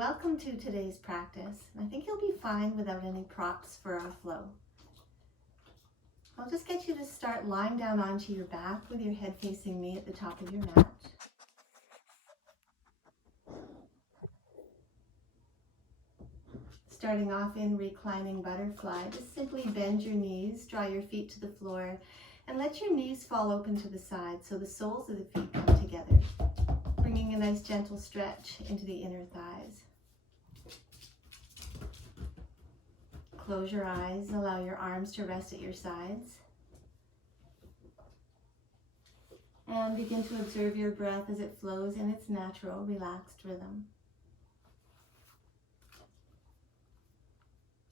welcome to today's practice. I think you'll be fine without any props for our flow. I'll just get you to start lying down onto your back with your head facing me at the top of your mat. Starting off in reclining butterfly, just simply bend your knees, draw your feet to the floor, and let your knees fall open to the side so the soles of the feet come together, bringing a nice gentle stretch into the inner thighs. Close your eyes, allow your arms to rest at your sides. And begin to observe your breath as it flows in its natural, relaxed rhythm.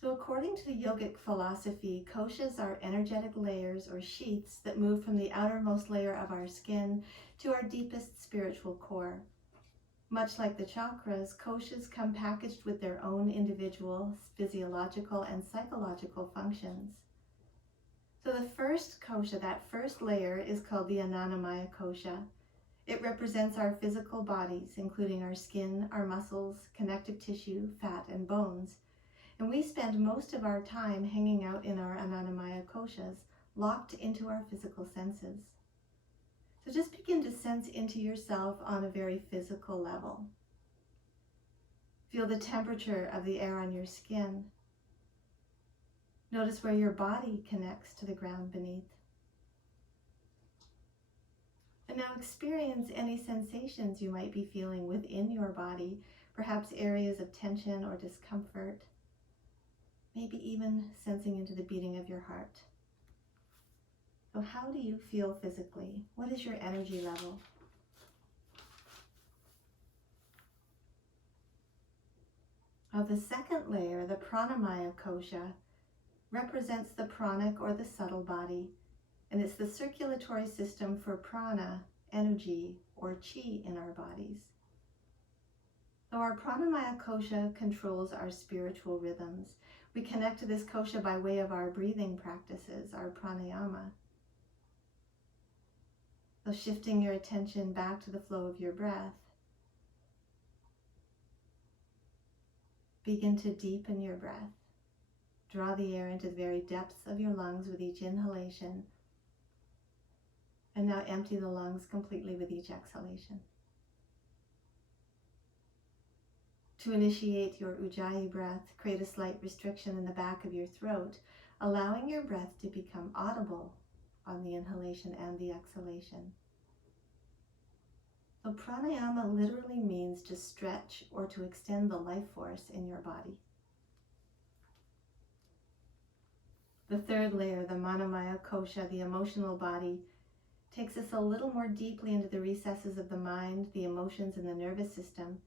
So according to the yogic philosophy, koshas are energetic layers or sheaths that move from the outermost layer of our skin to our deepest spiritual core. Much like the chakras, koshas come packaged with their own individual physiological and psychological functions. So the first kosha, that first layer, is called the Anandamaya kosha. It represents our physical bodies, including our skin, our muscles, connective tissue, fat, and bones. And we spend most of our time hanging out in our Anandamaya koshas, locked into our physical senses. So just begin to sense into yourself on a very physical level. Feel the temperature of the air on your skin. Notice where your body connects to the ground beneath. And now experience any sensations you might be feeling within your body, perhaps areas of tension or discomfort, maybe even sensing into the beating of your heart. So how do you feel physically? What is your energy level? Of the second layer, the Pranamaya kosha, represents the pranic or the subtle body, and it's the circulatory system for prana, energy, or chi in our bodies. So our Pranamaya kosha controls our spiritual rhythms. We connect to this kosha by way of our breathing practices, our pranayama. So shifting your attention back to the flow of your breath, begin to deepen your breath. Draw the air into the very depths of your lungs with each inhalation, and now empty the lungs completely with each exhalation. To initiate your Ujjayi breath, create a slight restriction in the back of your throat, allowing your breath to become audible on the inhalation and the exhalation. So pranayama literally means to stretch or to extend the life force in your body. The third layer, the Manomaya kosha, the emotional body, takes us a little more deeply into the recesses of the mind, the emotions, and the nervous system.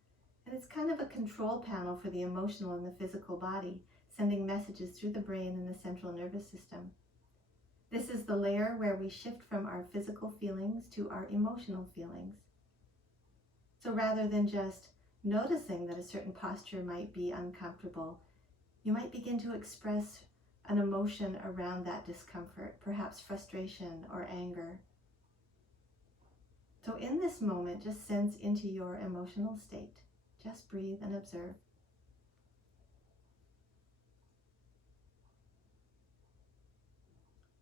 And it's kind of a control panel for the emotional and the physical body, sending messages through the brain and the central nervous system. This is the layer where we shift from our physical feelings to our emotional feelings. So rather than just noticing that a certain posture might be uncomfortable, you might begin to express an emotion around that discomfort, perhaps frustration or anger. So in this moment, just sense into your emotional state. Just breathe and observe.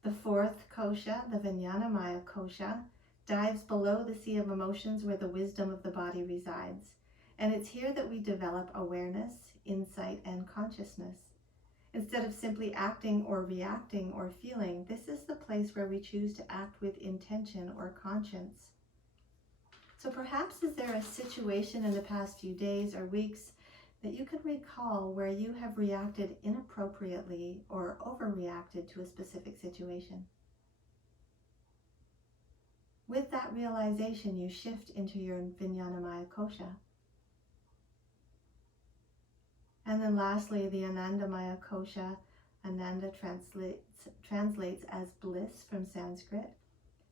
The fourth kosha, the Vijnanamaya kosha, dives below the sea of emotions where the wisdom of the body resides. And it's here that we develop awareness, insight, and consciousness. Instead of simply acting or reacting or feeling, this is the place where we choose to act with intention or conscience. So perhaps is there a situation in the past few days or weeks that you can recall where you have reacted inappropriately or overreacted to a specific situation? With that realization, you shift into your Vijnanamaya kosha. And then lastly, the Anandamaya kosha. Ananda translates as bliss from Sanskrit.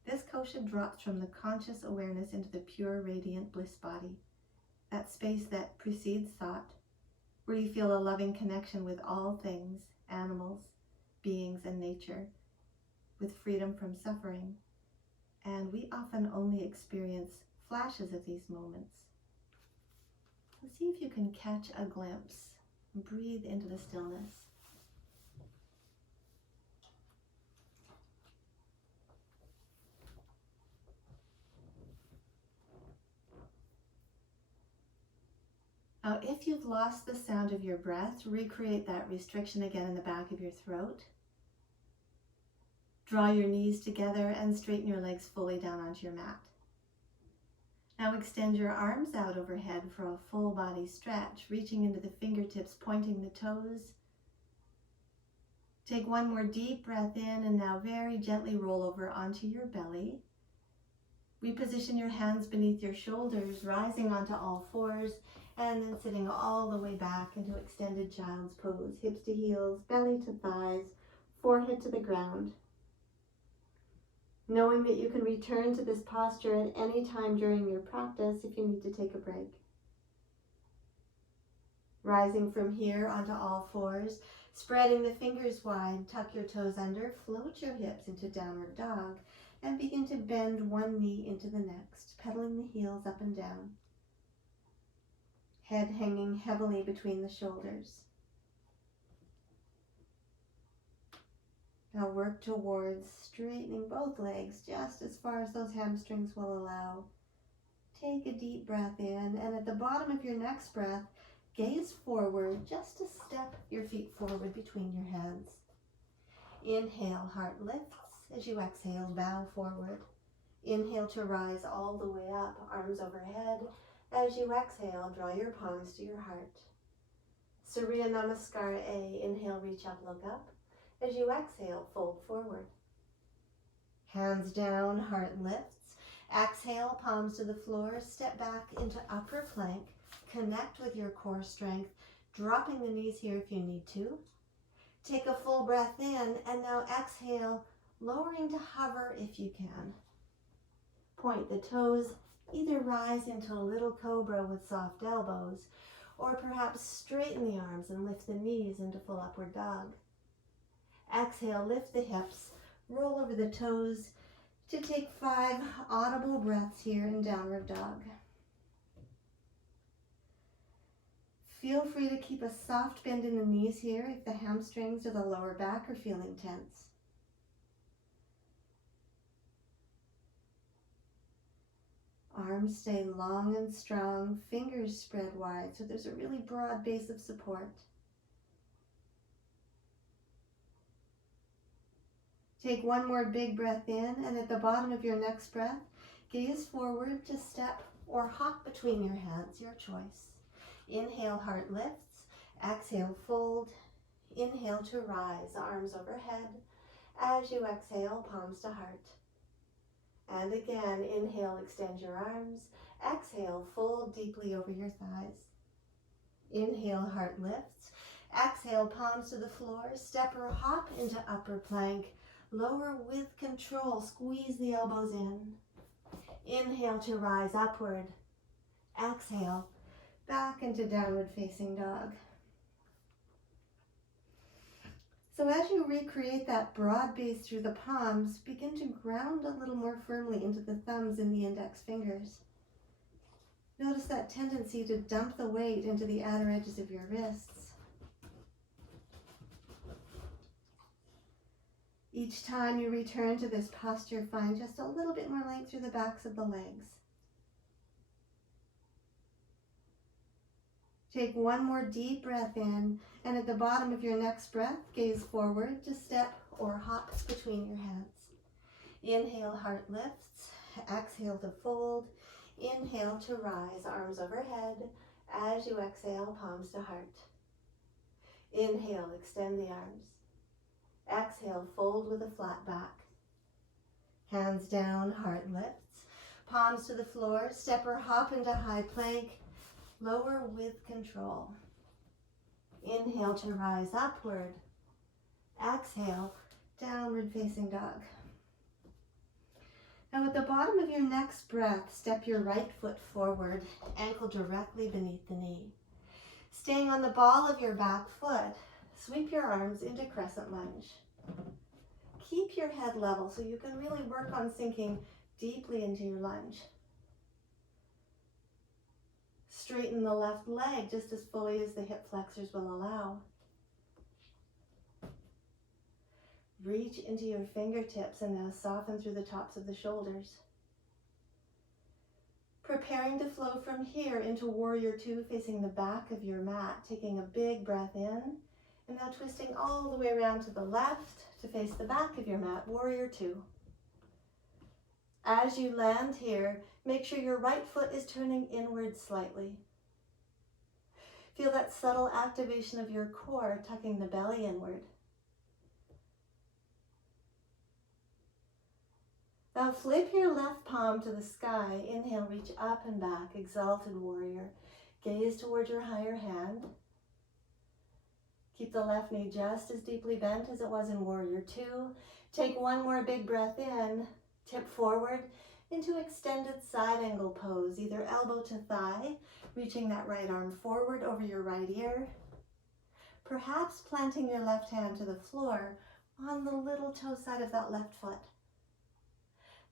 This kosha drops from the conscious awareness into the pure, radiant bliss body, that space that precedes thought, where you feel a loving connection with all things, animals, beings, and nature, with freedom from suffering. And we often only experience flashes of these moments. See if you can catch a glimpse. Breathe into the stillness. Now, if you've lost the sound of your breath, recreate that restriction again in the back of your throat. Draw your knees together and straighten your legs fully down onto your mat. Now extend your arms out overhead for a full body stretch, reaching into the fingertips, pointing the toes. Take one more deep breath in and now very gently roll over onto your belly. Reposition your hands beneath your shoulders, rising onto all fours, and then sitting all the way back into extended child's pose, hips to heels, belly to thighs, forehead to the ground. Knowing that you can return to this posture at any time during your practice if you need to take a break. Rising from here onto all fours, spreading the fingers wide, tuck your toes under, float your hips into downward dog, and begin to bend one knee into the next, pedaling the heels up and down. Head hanging heavily between the shoulders. Now work towards straightening both legs just as far as those hamstrings will allow. Take a deep breath in, and at the bottom of your next breath, gaze forward just to step your feet forward between your hands. Inhale, heart lifts. As you exhale, bow forward. Inhale to rise all the way up, arms overhead. As you exhale, draw your palms to your heart. Surya Namaskar A. Inhale, reach up, look up. As you exhale, fold forward. Hands down, heart lifts. Exhale, palms to the floor. Step back into upper plank. Connect with your core strength, dropping the knees here if you need to. Take a full breath in, and now exhale, lowering to hover if you can. Point the toes, either rise into a little cobra with soft elbows, or perhaps straighten the arms and lift the knees into full upward dog. Exhale, lift the hips, roll over the toes to take 5 audible breaths here in downward dog. Feel free to keep a soft bend in the knees here if the hamstrings or the lower back are feeling tense. Arms stay long and strong, fingers spread wide, so there's a really broad base of support. Take one more big breath in, and at the bottom of your next breath, gaze forward to step or hop between your hands, your choice. Inhale, heart lifts. Exhale, fold. Inhale to rise, arms overhead. As you exhale, palms to heart. And again, inhale, extend your arms. Exhale, fold deeply over your thighs. Inhale, heart lifts. Exhale, palms to the floor. Step or hop into upper plank. Lower with control. Squeeze the elbows in. Inhale to rise upward. Exhale, back into downward facing dog. So as you recreate that broad base through the palms, begin to ground a little more firmly into the thumbs and the index fingers. Notice that tendency to dump the weight into the outer edges of your wrists. Each time you return to this posture, find just a little bit more length through the backs of the legs. Take one more deep breath in, and at the bottom of your next breath, gaze forward to step or hop between your hands. Inhale, heart lifts. Exhale to fold. Inhale to rise, arms overhead. As you exhale, palms to heart. Inhale, extend the arms. Exhale, fold with a flat back. Hands down, heart lifts. Palms to the floor, step or hop into high plank. Lower with control. Inhale to rise upward. Exhale, downward facing dog. Now at the bottom of your next breath, step your right foot forward, ankle directly beneath the knee. Staying on the ball of your back foot, sweep your arms into crescent lunge. Keep your head level so you can really work on sinking deeply into your lunge. Straighten the left leg just as fully as the hip flexors will allow. Reach into your fingertips and now soften through the tops of the shoulders. Preparing to flow from here into Warrior Two, facing the back of your mat, taking a big breath in, and now twisting all the way around to the left to face the back of your mat, Warrior Two. As you land here, make sure your right foot is turning inward slightly. Feel that subtle activation of your core, tucking the belly inward. Now flip your left palm to the sky. Inhale, reach up and back, exalted warrior. Gaze toward your higher hand. Keep the left knee just as deeply bent as it was in Warrior Two. Take one more big breath in. Tip forward into extended side angle pose, either elbow to thigh, reaching that right arm forward over your right ear. Perhaps planting your left hand to the floor on the little toe side of that left foot.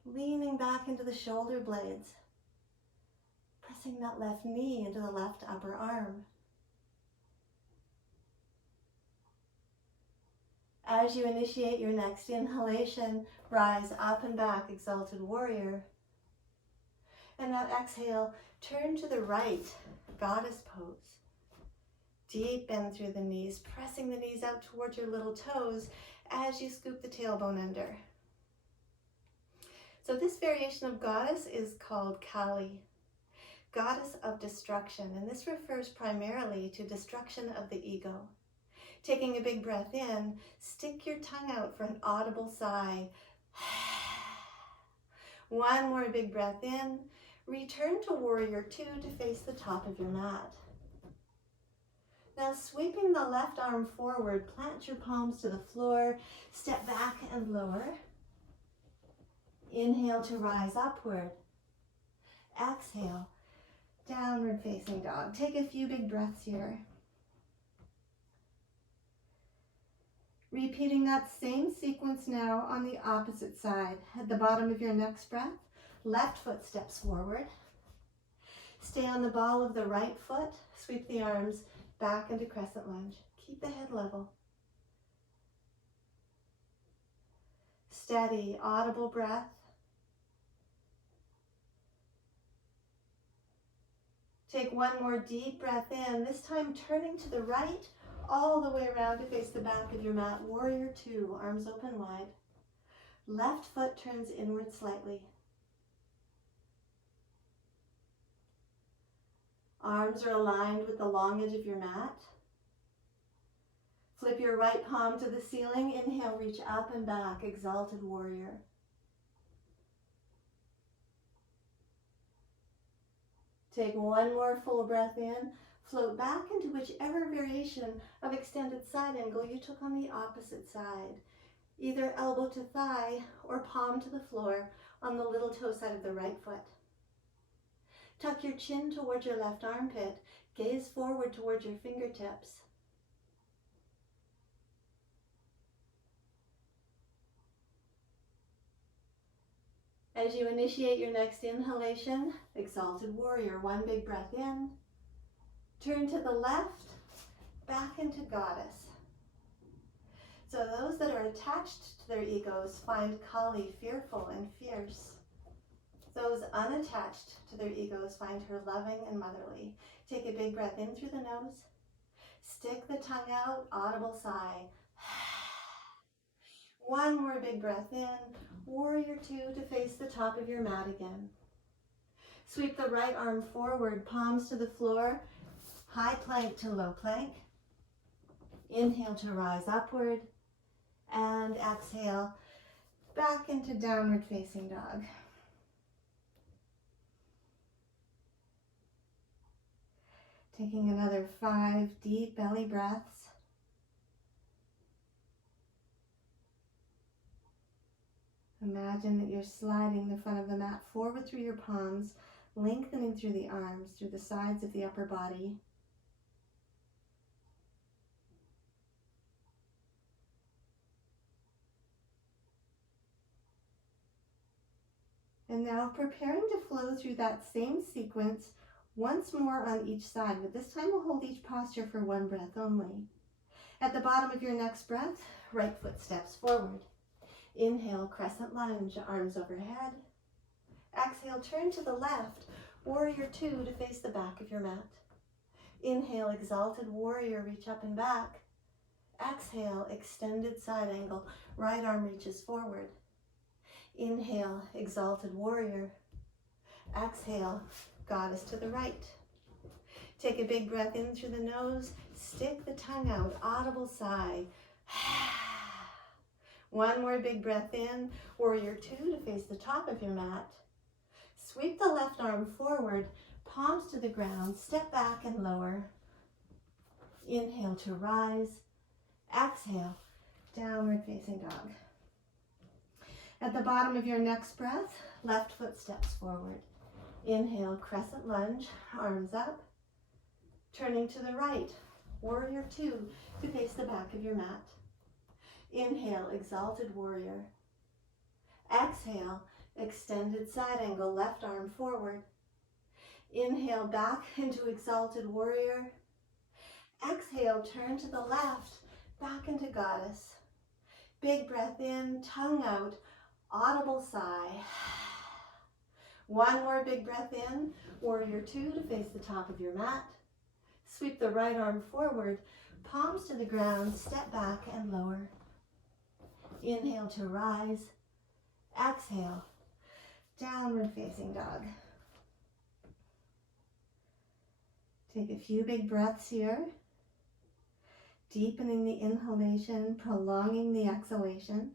Leaning back into the shoulder blades, pressing that left knee into the left upper arm. As you initiate your next inhalation, rise up and back, exalted warrior. And now exhale, turn to the right, goddess pose. Deep bend through the knees, pressing the knees out towards your little toes as you scoop the tailbone under. So this variation of goddess is called Kali, goddess of destruction, and this refers primarily to destruction of the ego. Taking a big breath in, stick your tongue out for an audible sigh. One more big breath in, return to Warrior Two to face the top of your mat. Now sweeping the left arm forward, plant your palms to the floor, step back and lower. Inhale to rise upward. Exhale, downward facing dog. Take a few big breaths here. Repeating that same sequence now on the opposite side. At the bottom of your next breath, left foot steps forward. Stay on the ball of the right foot. Sweep the arms back into crescent lunge. Keep the head level. Steady, audible breath. Take one more deep breath in, this time turning to the right, all the way around to face the back of your mat. Warrior Two, arms open wide. Left foot turns inward slightly. Arms are aligned with the long edge of your mat. Flip your right palm to the ceiling. Inhale, reach up and back, exalted warrior. Take one more full breath in. Float back into whichever variation of extended side angle you took on the opposite side. Either elbow to thigh or palm to the floor on the little toe side of the right foot. Tuck your chin towards your left armpit. Gaze forward towards your fingertips. As you initiate your next inhalation, exalted warrior, one big breath in. Turn to the left, back into goddess. So those that are attached to their egos find Kali fearful and fierce. Those unattached to their egos find her loving and motherly. Take a big breath in through the nose. Stick the tongue out, audible sigh. One more big breath in. Warrior Two to face the top of your mat again. Sweep the right arm forward, palms to the floor. High plank to low plank. Inhale to rise upward. And exhale back into downward facing dog. Taking another 5 deep belly breaths. Imagine that you're sliding the front of the mat forward through your palms, lengthening through the arms, through the sides of the upper body. And now preparing to flow through that same sequence Once more on each side, but this time we'll hold each posture for one breath only. At the bottom of your next breath, right foot steps forward. Inhale, crescent lunge, arms overhead. Exhale, turn to the left, warrior two to face the back of your mat. Inhale, exalted warrior, reach up and back. Exhale, extended side angle, right arm reaches forward. Inhale, exalted warrior. Exhale, goddess to the right. Take a big breath in through the nose, stick the tongue out, audible sigh. One more big breath in, warrior two to face the top of your mat. Sweep the left arm forward, palms to the ground, step back and lower. Inhale to rise. Exhale, downward facing dog. At the bottom of your next breath, left foot steps forward. Inhale, crescent lunge, arms up. Turning to the right, warrior two to face the back of your mat. Inhale, exalted warrior. Exhale, extended side angle, left arm forward. Inhale, back into exalted warrior. Exhale, turn to the left, back into goddess. Big breath in, tongue out, audible sigh. One more big breath in, warrior two to face the top of your mat. Sweep the right arm forward, palms to the ground, step back and lower. Inhale to rise. Exhale, downward facing dog. Take a few big breaths here, deepening the inhalation, prolonging the exhalation.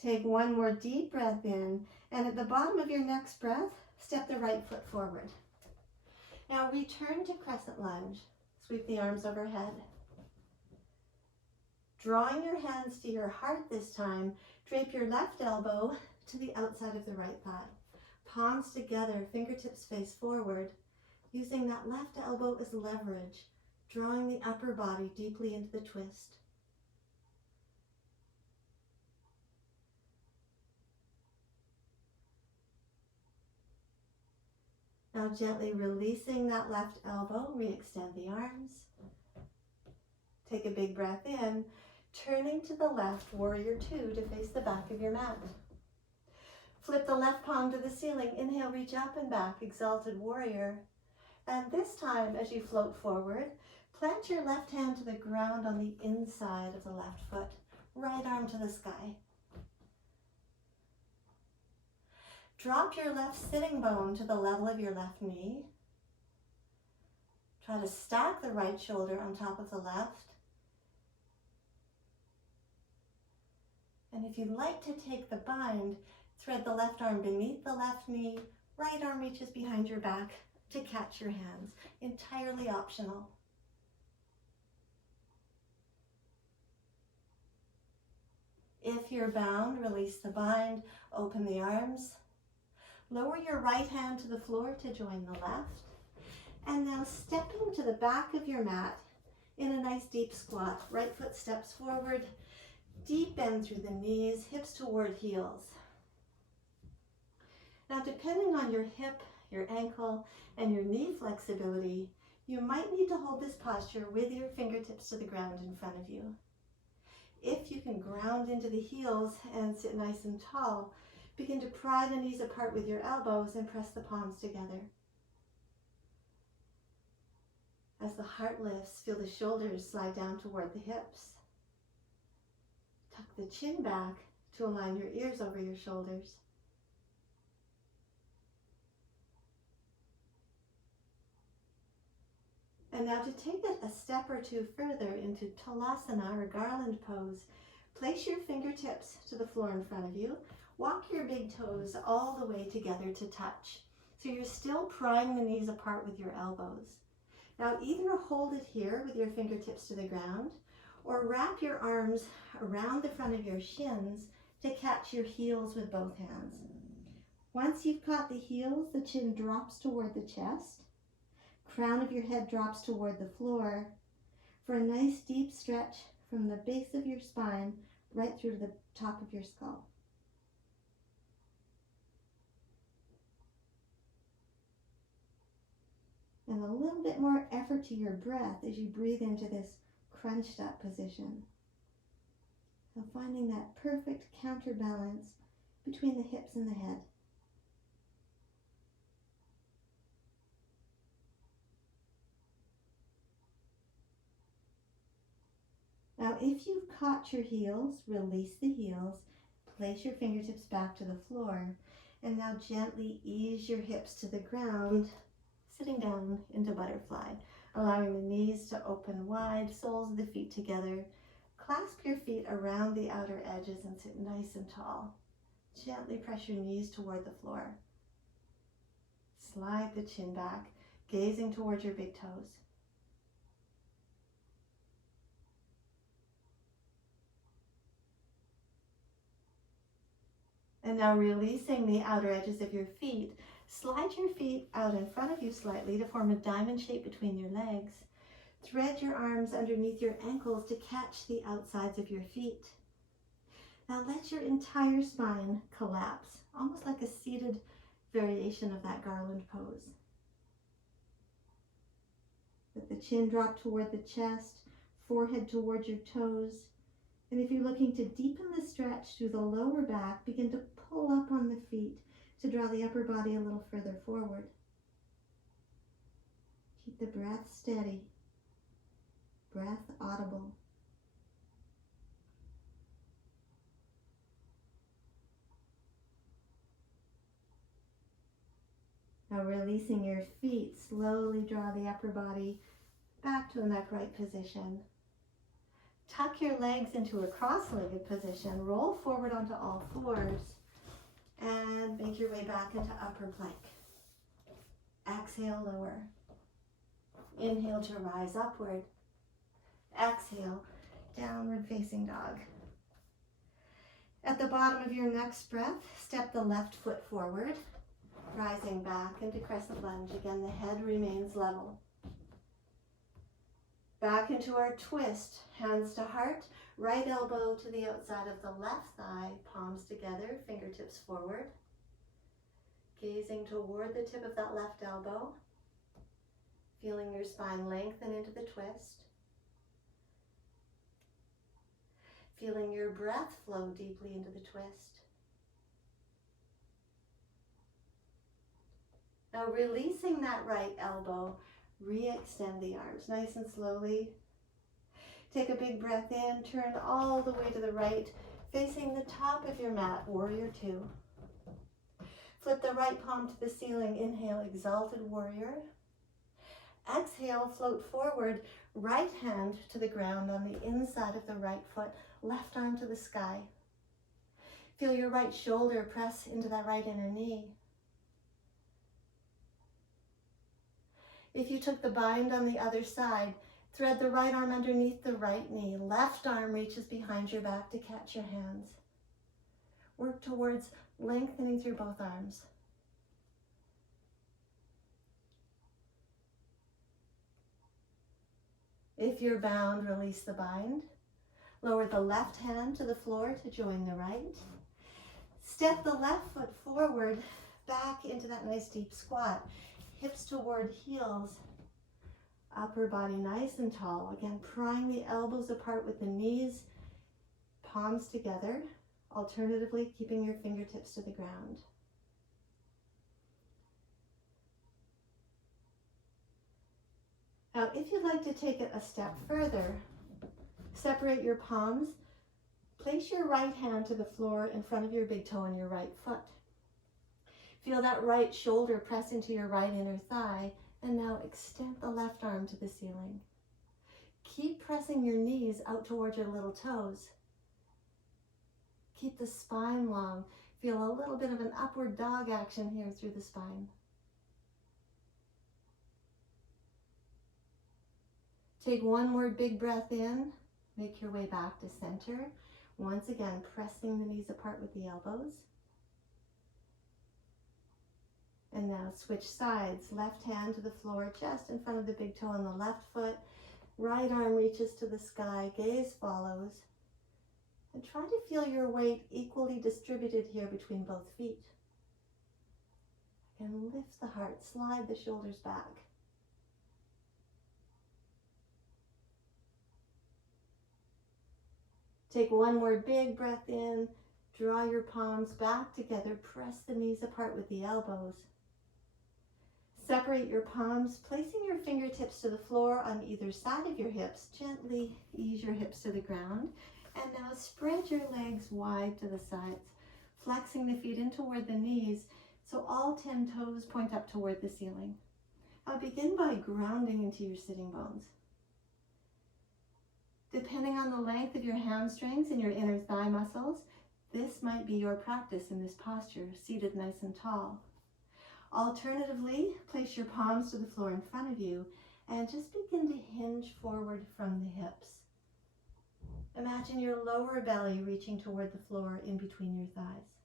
Take one more deep breath in, and at the bottom of your next breath, step the right foot forward. Now return to crescent lunge. Sweep the arms overhead. Drawing your hands to your heart this time, drape your left elbow to the outside of the right thigh. Palms together, fingertips face forward, using that left elbow as leverage, drawing the upper body deeply into the twist. Now gently releasing that left elbow, re-extend the arms. Take a big breath in, turning to the left, warrior two to face the back of your mat. Flip the left palm to the ceiling. Inhale, reach up and back, exalted warrior. And this time, as you float forward, plant your left hand to the ground on the inside of the left foot, right arm to the sky. Drop your left sitting bone to the level of your left knee. Try to stack the right shoulder on top of the left. And if you'd like to take the bind, thread the left arm beneath the left knee, right arm reaches behind your back to catch your hands. Entirely optional. If you're bound, release the bind, open the arms. Lower your right hand to the floor to join the left. And now stepping to the back of your mat in a nice deep squat. Right foot steps forward, deep bend through the knees, hips toward heels. Now depending on your hip, your ankle, and your knee flexibility, you might need to hold this posture with your fingertips to the ground in front of you. If you can ground into the heels and sit nice and tall, begin to pry the knees apart with your elbows and press the palms together. As the heart lifts, feel the shoulders slide down toward the hips. Tuck the chin back to align your ears over your shoulders. And now to take it a step or two further into Talasana or garland pose, place your fingertips to the floor in front of you. Walk your big toes all the way together to touch. So you're still prying the knees apart with your elbows. Now either hold it here with your fingertips to the ground or wrap your arms around the front of your shins to catch your heels with both hands. Once you've caught the heels, the chin drops toward the chest. Crown of your head drops toward the floor for a nice deep stretch from the base of your spine right through to the top of your skull. And a little bit more effort to your breath as you breathe into this crunched up position. So finding that perfect counterbalance between the hips and the head. Now, if you've caught your heels, release the heels, place your fingertips back to the floor, and now gently ease your hips to the ground, sitting down into butterfly, allowing the knees to open wide, soles of the feet together. Clasp your feet around the outer edges and sit nice and tall. Gently press your knees toward the floor. Slide the chin back, gazing towards your big toes. And now releasing the outer edges of your feet, slide your feet out in front of you slightly to form a diamond shape between your legs. Thread your arms underneath your ankles to catch the outsides of your feet. Now let your entire spine collapse, almost like a seated variation of that garland pose. Let the chin drop toward the chest, forehead towards your toes. And if you're looking to deepen the stretch through the lower back, begin to pull up on the feet to draw the upper body a little further forward. Keep the breath steady, breath audible. Now releasing your feet, slowly draw the upper body back to an upright position. Tuck your legs into a cross-legged position, roll forward onto all fours, and make your way back into upper plank. Exhale, lower. Inhale to rise upward. Exhale, downward facing dog. At the bottom of your next breath, step the left foot forward, rising back into crescent lunge. Again, the head remains level. Back into our twist, hands to heart, right elbow to the outside of the left thigh, palms together, fingertips forward. Gazing toward the tip of that left elbow, feeling your spine lengthen into the twist. Feeling your breath flow deeply into the twist. Now releasing that right elbow, re-extend the arms nice and slowly. Take a big breath in, turn all the way to the right, facing the top of your mat, warrior two. Flip the right palm to the ceiling, inhale, exalted warrior. Exhale, float forward, right hand to the ground on the inside of the right foot, left arm to the sky. Feel your right shoulder press into that right inner knee. If you took the bind on the other side, thread the right arm underneath the right knee. Left arm reaches behind your back to catch your hands. Work towards lengthening through both arms. If you're bound, release the bind. Lower the left hand to the floor to join the right. Step the left foot forward, back into that nice deep squat. Hips toward heels, upper body nice and tall. Again, prying the elbows apart with the knees, palms together. Alternatively, keeping your fingertips to the ground. Now, if you'd like to take it a step further, separate your palms. Place your right hand to the floor in front of your big toe on your right foot. Feel that right shoulder press into your right inner thigh, and now extend the left arm to the ceiling. Keep pressing your knees out towards your little toes. Keep the spine long. Feel a little bit of an upward dog action here through the spine. Take one more big breath in. Make your way back to center. Once again, pressing the knees apart with the elbows. And now switch sides. Left hand to the floor, just in front of the big toe on the left foot. Right arm reaches to the sky, gaze follows. And try to feel your weight equally distributed here between both feet. And lift the heart, slide the shoulders back. Take one more big breath in. Draw your palms back together. Press the knees apart with the elbows. Separate your palms, placing your fingertips to the floor on either side of your hips. Gently ease your hips to the ground. And now spread your legs wide to the sides, flexing the feet in toward the knees so all 10 toes point up toward the ceiling. I'll begin by grounding into your sitting bones. Depending on the length of your hamstrings and your inner thigh muscles, this might be your practice in this posture, seated nice and tall. Alternatively, place your palms to the floor in front of you and just begin to hinge forward from the hips. Imagine your lower belly reaching toward the floor in between your thighs.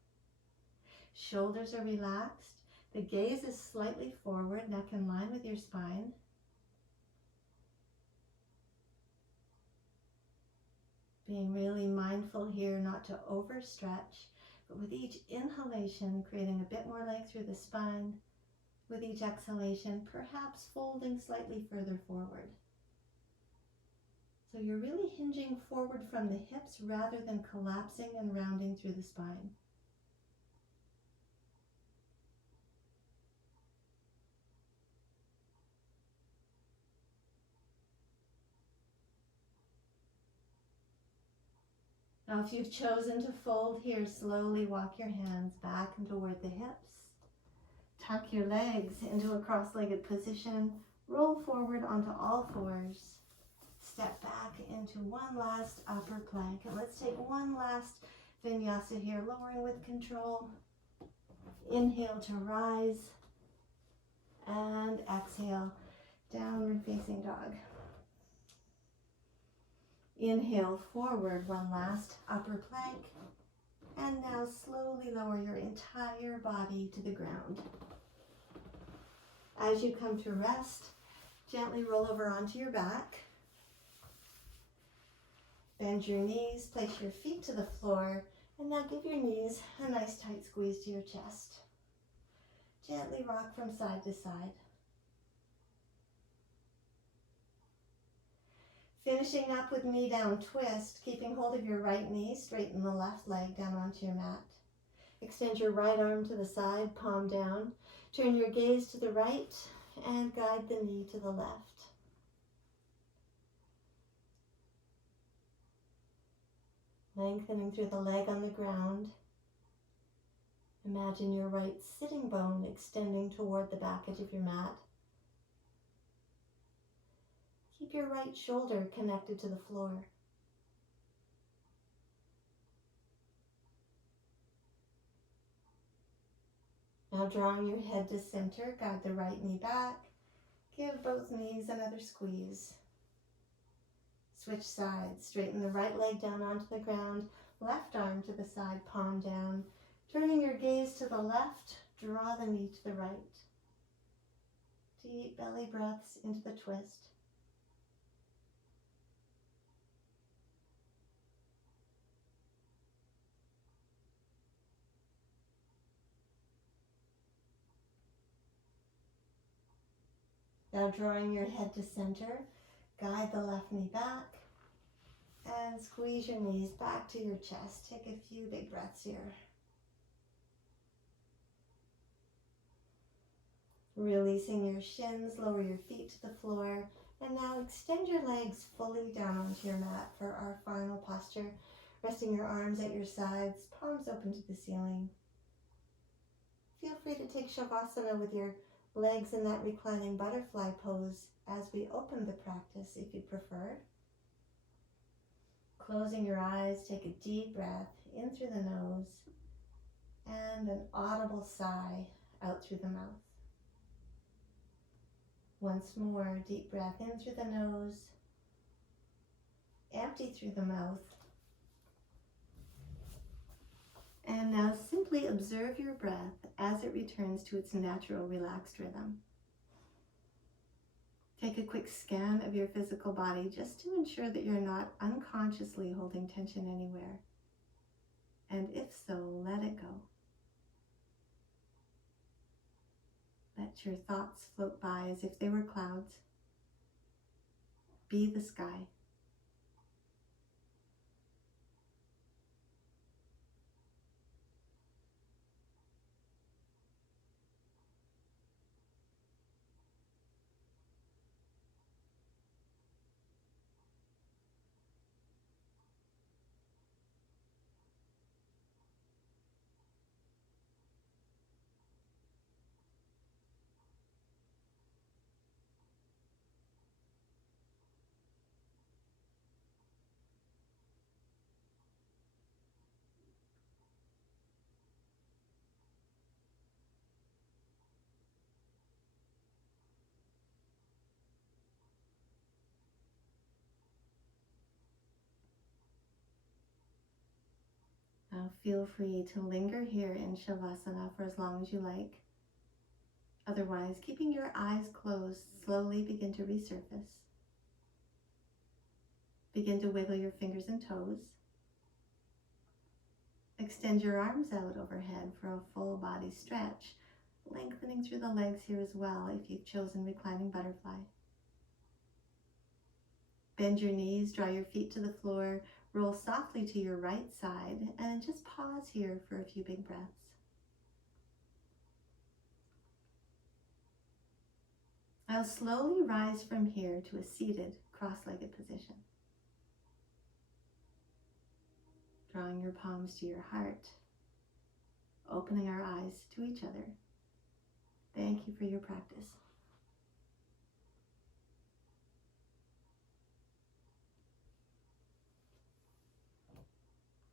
Shoulders are relaxed. The gaze is slightly forward, neck in line with your spine. Being really mindful here not to overstretch, but with each inhalation, creating a bit more length through the spine. With each exhalation, perhaps folding slightly further forward. So you're really hinging forward from the hips rather than collapsing and rounding through the spine. Now, if you've chosen to fold here, slowly walk your hands back and toward the hips. Tuck your legs into a cross-legged position. Roll forward onto all fours. Step back into one last upper plank. And let's take one last vinyasa here, lowering with control. Inhale to rise. And exhale, downward facing dog. Inhale forward, one last upper plank. And now slowly lower your entire body to the ground. As you come to rest, gently roll over onto your back. Bend your knees, place your feet to the floor, and now give your knees a nice tight squeeze to your chest. Gently rock from side to side. Finishing up with knee down twist, keeping hold of your right knee, straighten the left leg down onto your mat. Extend your right arm to the side, palm down. Turn your gaze to the right and guide the knee to the left. Lengthening through the leg on the ground. Imagine your right sitting bone extending toward the back edge of your mat. Keep your right shoulder connected to the floor. Now drawing your head to center, guide the right knee back. Give both knees another squeeze. Switch sides, straighten the right leg down onto the ground, left arm to the side, palm down. Turning your gaze to the left, draw the knee to the right. Deep belly breaths into the twist. Now drawing your head to center, guide the left knee back and squeeze your knees back to your chest. Take a few big breaths here. Releasing your shins, lower your feet to the floor, and now extend your legs fully down onto your mat for our final posture. Resting your arms at your sides, palms open to the ceiling. Feel free to take Shavasana with your legs in that reclining butterfly pose as we open the practice if you prefer. Closing your eyes, take a deep breath in through the nose and an audible sigh out through the mouth. Once more, deep breath in through the nose, empty through the mouth. And now simply observe your breath as it returns to its natural relaxed rhythm. Take a quick scan of your physical body just to ensure that you're not unconsciously holding tension anywhere. And if so, let it go. Let your thoughts float by as if they were clouds. Be the sky. Now feel free to linger here in Shavasana for as long as you like. Otherwise, keeping your eyes closed, slowly begin to resurface. Begin to wiggle your fingers and toes. Extend your arms out overhead for a full body stretch, lengthening through the legs here as well if you've chosen reclining butterfly. Bend your knees, draw your feet to the floor, roll softly to your right side, and just pause here for a few big breaths. I'll slowly rise from here to a seated, cross-legged position. Drawing your palms to your heart, opening our eyes to each other. Thank you for your practice.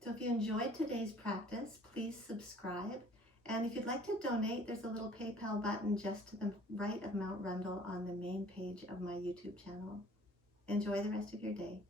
So if you enjoyed today's practice, please subscribe. And if you'd like to donate, there's a little PayPal button just to the right of Mount Rundle on the main page of my YouTube channel. Enjoy the rest of your day.